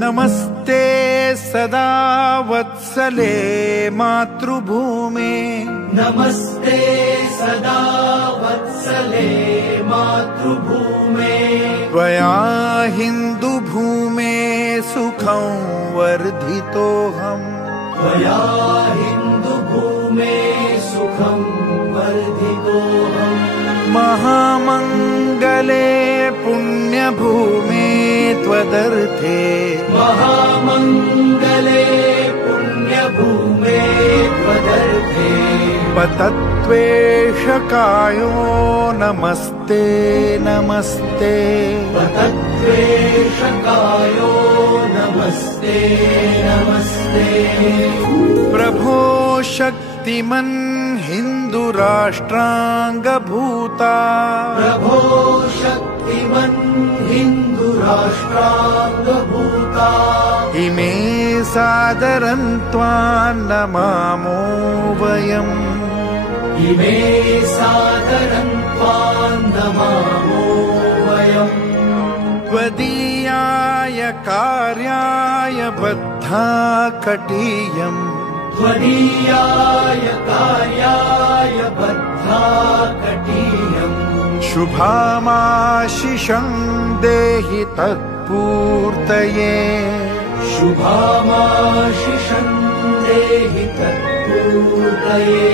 नमस्ते सदा वत्सले मातृभूमे नमस्ते सदा वत्सले मातृभूमे त्वया हिन्दुभूमे सुखं वर्धितोऽहम् त्वया हिन्दुभूमे सुखं वर्धितोऽहम् महामङ्गले पुण्यभूमे त्वदर्थे महामङ्गले पुण्यभूमे त्वदर्थे पतत्वेषकायो नमस्ते नमस्ते पतत्वेषकायो नमस्ते नमस्ते प्रभो शक्तिमन् हिन्दुराष्ट्राङ्गभूता प्रभो शक्तिमन् हिन्दुराष्ट्राङ्गभूता इमे सादरं त्वां नमामो वयम् इमे सादरं त्वां नमामो वयम् त्वदीयाय कार्याय बद्धा कटीयम् त्वदीयाय कार्याय बद्धा कटीयम् शुभामाशिषं देहि तत्पूर्तये शुभामाशिषं देहि तत्पूर्तये